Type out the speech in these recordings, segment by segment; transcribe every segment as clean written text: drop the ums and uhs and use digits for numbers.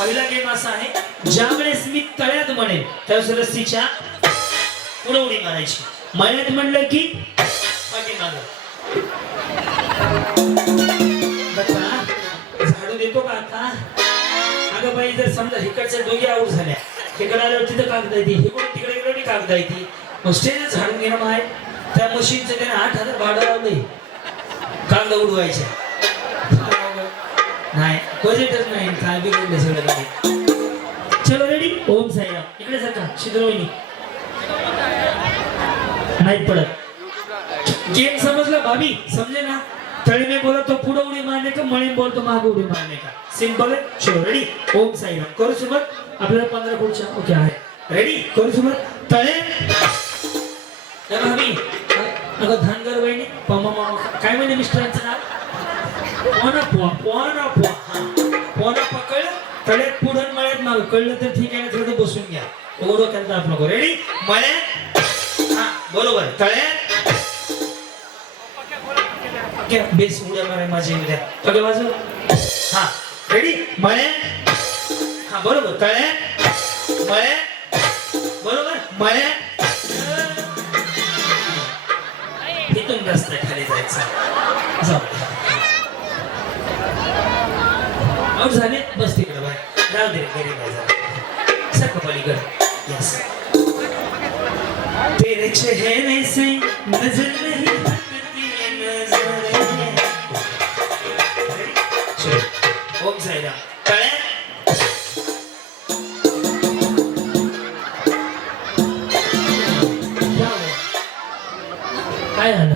पहिला गेम असा आहे, ज्यावेळेस मी तळ्यात म्हणेन त्यावेळेस रस्सीच्या पुढे उडी मारायची. मळ्यात म्हणलं की पाठीमागं. झाडू देतो का आता? अगं बाई, जर समजा इकडच्या दोघी आऊट झाल्या, इकडे आल्यावर तिथं कागद आहे ती, इकडून तिकडे गेलो कागद आहे ती, मग स्टेज झाडून घेणं आहे. त्या मशीनचं त्याने 8,000 भाडं लावलंय कागद उडवायच्या. नाही, बजेटच नाही, काय बिघडलं सगळं काही. चलो रेडी. ओम साईराम. इकडे जा का शिद्रोहिणी नाही पडत. गेम समजला भाभी? समजे ना? तळी में बोला तो पुढे उडी मारने का, मळी बोलतो मागे उडी मारने का. सिंपल आहे. चलो रेडी. ओम साईराम. करू सुरुवात. आपल्याला 15 पुढच्या ओके आहे. रेडी. करू सुरुवात. तळे भाभी. अगं धनगर वहिनी पमा काय म्हणे मिस्टरांचं नाव? पोना पकड. तळ्यात पुढं मळ्यात माग. कळलं तर ठीक आहे, थोडं बसून घ्या. ओढो त्यांचा आप नको. रेडी. मळ्यात. हा बरोबर. तळ्यात. बेस उड्या मारे माझे उद्या. पगे बाजू. हा रेडी. मळ्यात. हा बरोबर. तळ्यात. मळ्यात. बरोबर. मळ्यात. इथून रस्ता खाली जायचा. जाऊ आउट झाले. बस तिकडे बाय. राहू दे घरी बाय. सर पलीकडे. यस. तेरे चेहरे से नजर नहीं हटती नजर. ओम साईराम. तळ्यात. काय झालं?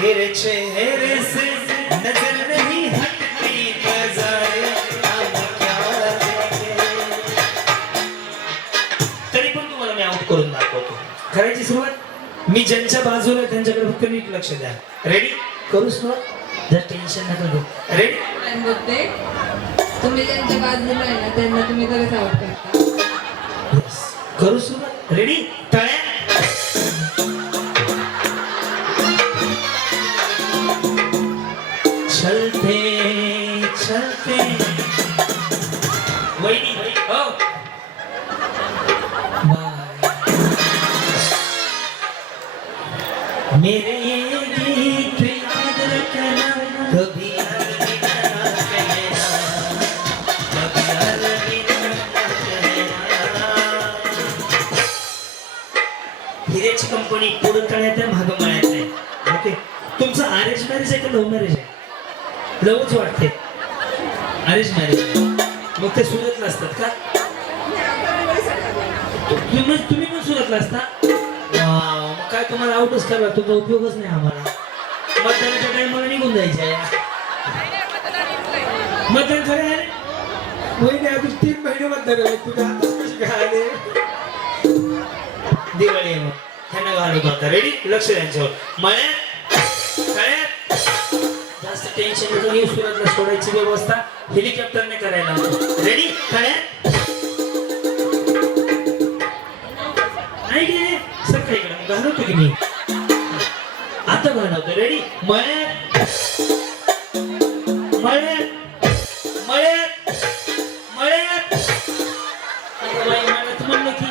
तेरे चेहरे से नजर नहीं हटती नजर. तरी पण तुम्हाला मी आउट करून दाखवतो. करायची सुरुवात. मी ज्यांच्या बाजूला त्यांच्याकडे फक्त नीट लक्ष द्या. रेडी. करू सुरुवात. जर टेन्शन नका घेऊ. रेडी. तुम्ही ज्यांच्या बाजूला आहे ना त्यांना तुम्ही तरच आउट करता. करू सुरुवात. रेडी. तळ्यात. चलते चलते. वहिनी हो मेरे ये गीत याद रखना, कभी अलविदा कहना, कभी अलविदा कहना. हिरेची कंपनी पुढे तळ्यात आहे, मागं मळ्यात आहे. ओके. तुमचं अरेंज मॅरेज आहे का लव्ह मॅरेज आहे? लवच वाटते. Arrange marriage. मग ते सुरतला असतात का? तुम्ही पण सुरतला असता? मग काय तुम्हाला आउटच करा, तुमचा उपयोगच नाही आम्हाला. मतदानाच्या टाइमला निघून जायचे. मतदान खरं आहे. महिने अजून 3 महिने मतदान आहे. तुझ्या हातात कशी काय आले? दिवाळी आहे मग ह्यांना घालत होता. रेडी. लक्ष द्यांच्यावर. मळ्यात. तळ्यात. जास्त टेन्शन नको घेऊ. सुरतला सोडायची व्यवस्था हेलिकॉप्टरने करायला. रेडी. तळ्यात. नाही गे सकाळीकडे घालवतो की मी आता घालवतो. रेडी. मळ्यात. मळ्यात. मळ्यात. मळ्यात. मळ्यात म्हणलं की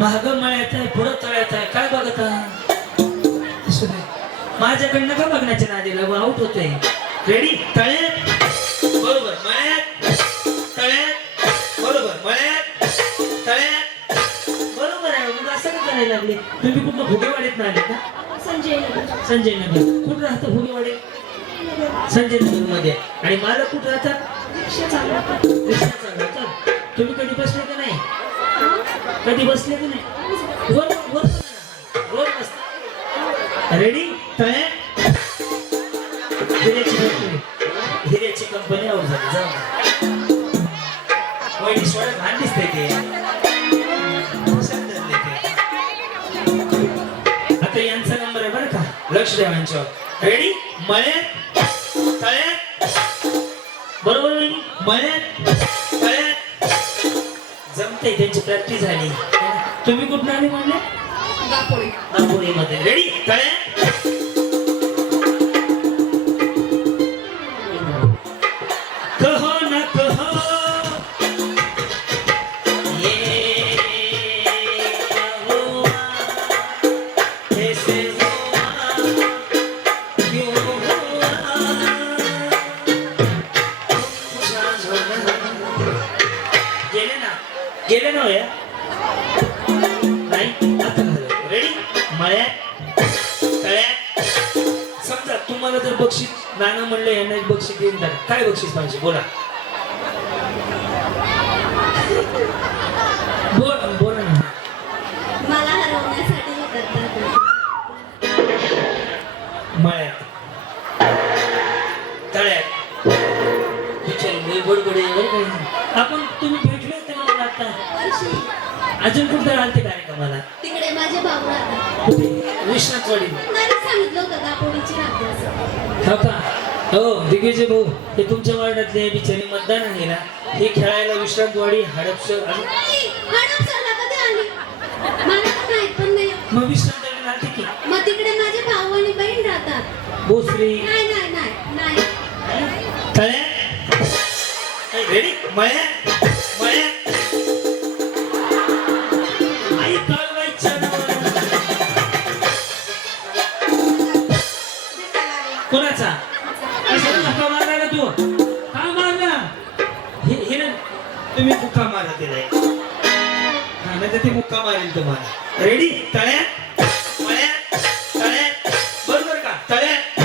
महाग मळ्यात आहे, पुढं तळ्यात आहे. काय बघता? माझ्याकडनं का बघण्याच्या नादीला आउट होतोय. रेडी. तळ्यात. बरोबर. मळ्यात. तळ्यात. बरोबर. मळ्यात. तळ्यात. बरोबर आहे. मग असं का करायला लागले? तुम्ही कुठं भुगेवाडीत ना आले का? संजय नगर. कुठं राहतं भुगेवाडी? संजय नगर मध्ये. आणि मला कुठं राहतात? रिक्षा चालवतात. तुम्ही कधी बसले का नाही? कधी बसले की नाही? रोज बसता. रेडी. तळ्यात. हिरेची कंपनी आउट झाली. जाऊ वहिनी सोडा घाण दिसते ते. आता यांचा नंबर आहे बरं का. लक्ष द्या यांच्यावर. रेडी. मळ्यात. तळ्यात. बरोबर वहिनी. मळ्यात. तळ्यात. जमते. त्यांची प्रॅक्टिस झाली. तुम्ही कुठून आले म्हणले? दापोलीमध्ये. रेडी. तळ्यात. ना या नाही आता घालू रेडी मळ्यात तळ्यात समजा तुम्हाला जर बक्षीस नाना म्हणलं यांना एक बक्षीस देऊन द्या काय बक्षीस पाहिजे बोला बोला ना मला हरवण्यासाठी हे करतात मळ्यात तळ्यात विचार बडबडे आपण तुम्ही भेटले होते मला आता वर्षी अजून कुठं आलते कार्यक्रमाला तिकडे माझे भाऊ राहतात कुठे विश्वनाथवाडी नाही सांगितलं होतं दापोलीची राहते असं हो का हो दिग्विजय भाऊ हे तुमच्या वार्डातले बिचारी मतदान आहे ना हे खेळायला विश्रांतवाडी हडपसर आणि नाही, मॅडम सरला कधी आली मला तर माहित पण नाही मग विश्रांतवाडी राहते की मग तिकडे माझे भाऊ आणि बहीण राहतात भोसरी नाही नाही नाही नाही तळ्या रेडी मळ्या मळ्या आई कालवायच्या कोणाचा धक्का मारला ना तू का मारला हे ना तुम्ही मुक्का मारा त्याला हा नाही तर ते मुक्का मारेल तुम्हाला रेडी तळ्यात मळ्यात तळ्यात बरोबर का तळ्यात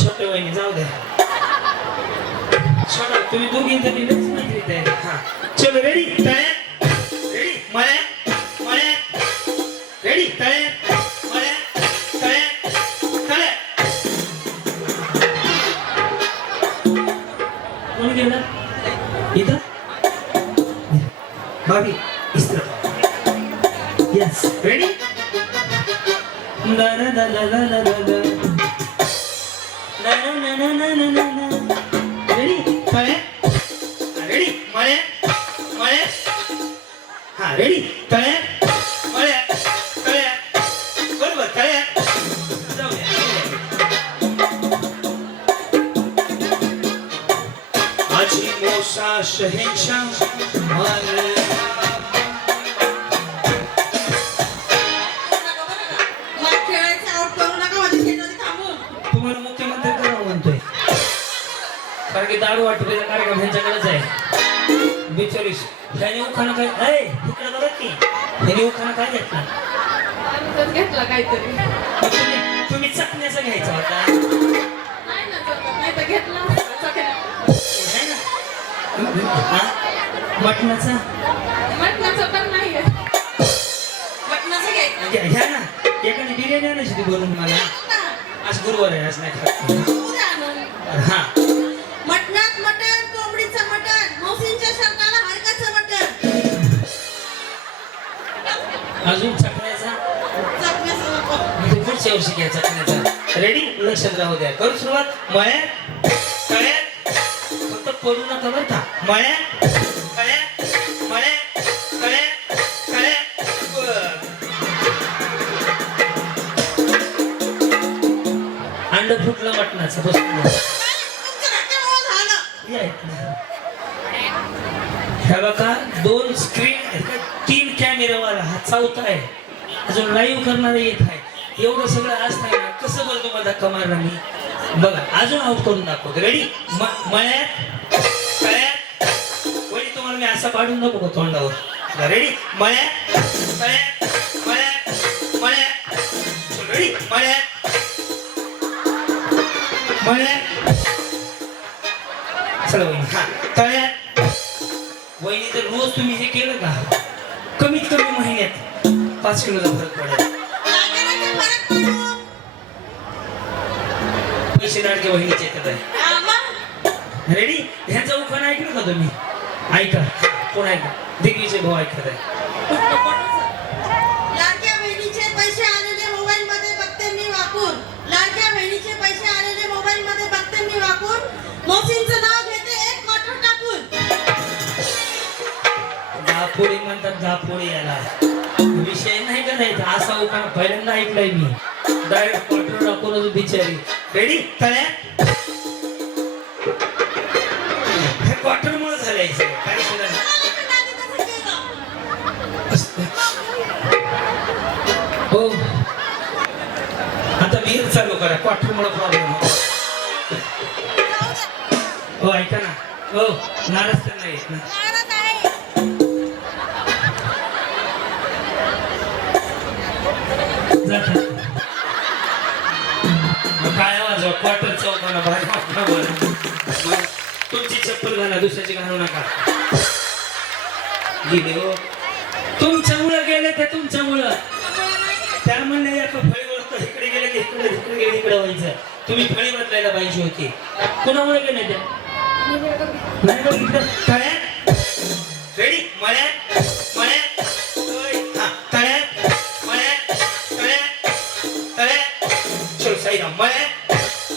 छोटे वहिनी जाऊ द्या छोटा तुम्ही दोघी तरी मैत्री तयारी हा चलो रेडी तळ्यात रेडी मळ्यात मळ्यात रेडी तळ्यात कोण गेला इथं भाभी इस तरफ यस रेडी ला ला ला ला ला ला ला ला ना ना ना ना ना ना रेडी मळे रेडी मळे मळे हा रेडी तळे मळे तळे बरोबर तळे जाऊ द्या आजी मोसा शहेनशाह मला खेळायचं आउट करू नका माझी शेजारी थांबून तुम्हाला मुख्यमंत्री करावं म्हणतोय कारण की दारू वाटपेचा कार्यक्रम ह्यांच्याकडेच आहे बिचारीस ह्याने उखाणं काय अरे इकडे बघा की ह्याने उखाणं काय घेतला घेतला काहीतरी तुम्ही चकण्याचा घ्यायचा होता नाही ना जमत, नाही तर घेतला चकण्या. है ना हा? मटणाचा मटणाचं तर नाही आहे. मटणाचं घ्यायचं घ्या ना एखादी बिर्याणी आणायची ती बनवून मला आज गुरुवार आहे आज नाही खात उद्या आणून. हा मटणात मटण कोंबडीचं मटण मौसींच्या शर्टाला हाडकाचं मटण अजून चकण्याचा चकण्याचं नको. म्हणजे पुढच्या वर्षी घ्या चकण्याचा रेडी लक्षात राहू द्या करू सुरुवात मळ्यात तळ्यात फक्त पडू नका बरं का मळ्यात तळ्यात मळ्यात तळ्यात तळ्यात अंड फुटलं मटणाचं बस तुमच्या रक्तामुळं झालं. या इकडं. ह्या बघा 2 स्क्रीन 3 कॅमेरावाला हा चौथा आहे अजून लाईव्ह करणारा एक आहे एवढं सगळं असताना कसं बोलतो मला धक्का मारला मी बघा अजून आउट करून दाखवतो रेडी मळ्यात तळ्यात वळी तुम्हाला मी असा पाडून नको का तोंडावर रेडी मळ्यात तळ्यात मळ्यात मळ्यात रेडी मळ्यात मळ्यात चला वहिनी हा तळ्यात वहिनी तर रोज तुम्ही हे केलं का कमीत कमी महिन्यात 5 किलोचा फरक पडेल लागेल फरक पडून. पैसे लाडके वहिनीचे येतात आहे हा मग. रेडी ह्यांचा उखाणा ऐकलं का तुम्ही ऐका कोण ऐका दिग्विजय भाऊ ऐकत आहे लाडक्या बहिणीचे पैसे आलेले मोबाईल मध्ये बघते मी वाकून लाडक्या बहिणीचे पैसे आलेले मोबाईल मध्ये बघते मी वाकून मौसींचं नाव घेते एक क्वार्टर टाकून दापोळी म्हणतात दापोळी याला विषय नाही करायचा असा उखाणा पहिल्यांदा ऐकलाय मी डायरेक्ट क्वार्टर टाकूनच बिचारी रेडी तळ्यात हे क्वार्टर मुळे झालंय सगळं. काही सुद्धा नाही. हो आता विहीर चालू करा क्वार्टर मुळे प्रॉब्लेम हो ऐका ना हो नाराज तर नाही येत ना. नाराज आहे. जातात. मग काय वाजवा क्वार्टर चौकाना बाहेर वापरा बरं. मग तुमची चप्पल घाला दुसऱ्याची घालू नका. गेले हो तुमच्यामुळं गेले ते तुमच्यामुळं. त्या म्हणले एका फळीवर तर इकडे गेले की इकडे इकडे गेले इकडे व्हायचं. तुम्ही फळी बदलायला पाहिजे होती. कुणामुळे गेले त्या नाही बघितलं तळ्यात रेडी मळ्यात मळ्यात हा तळ्यात मळ्यात तळ्यात तळ्यात चलो साईराम मळ्यात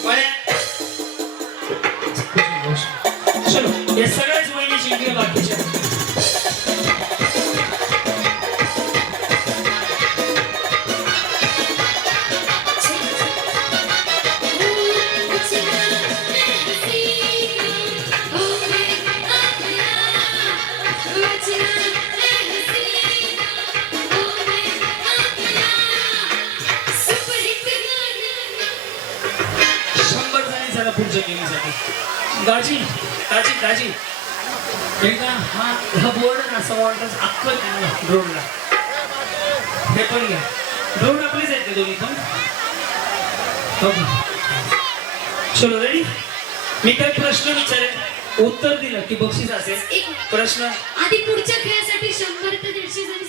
मळ्यात चलो हे सगळ्याच वहिनी शिकले बाकीच्या. पुढच्या गेमसाठी दाजी दाजी दाजी एकदा हा बोर्ड ना असं वाटत अक्कल ड्रोनला हे पण घ्या. ड्रोन आपलीच आहेत का दोन्ही पण ओके. चलो रेडी. मी काही प्रश्न विचारेन उत्तर दिलं की बक्षीस असेल. एक प्रश्न आधी पुढच्या खेळासाठी 100 ते 150 जणी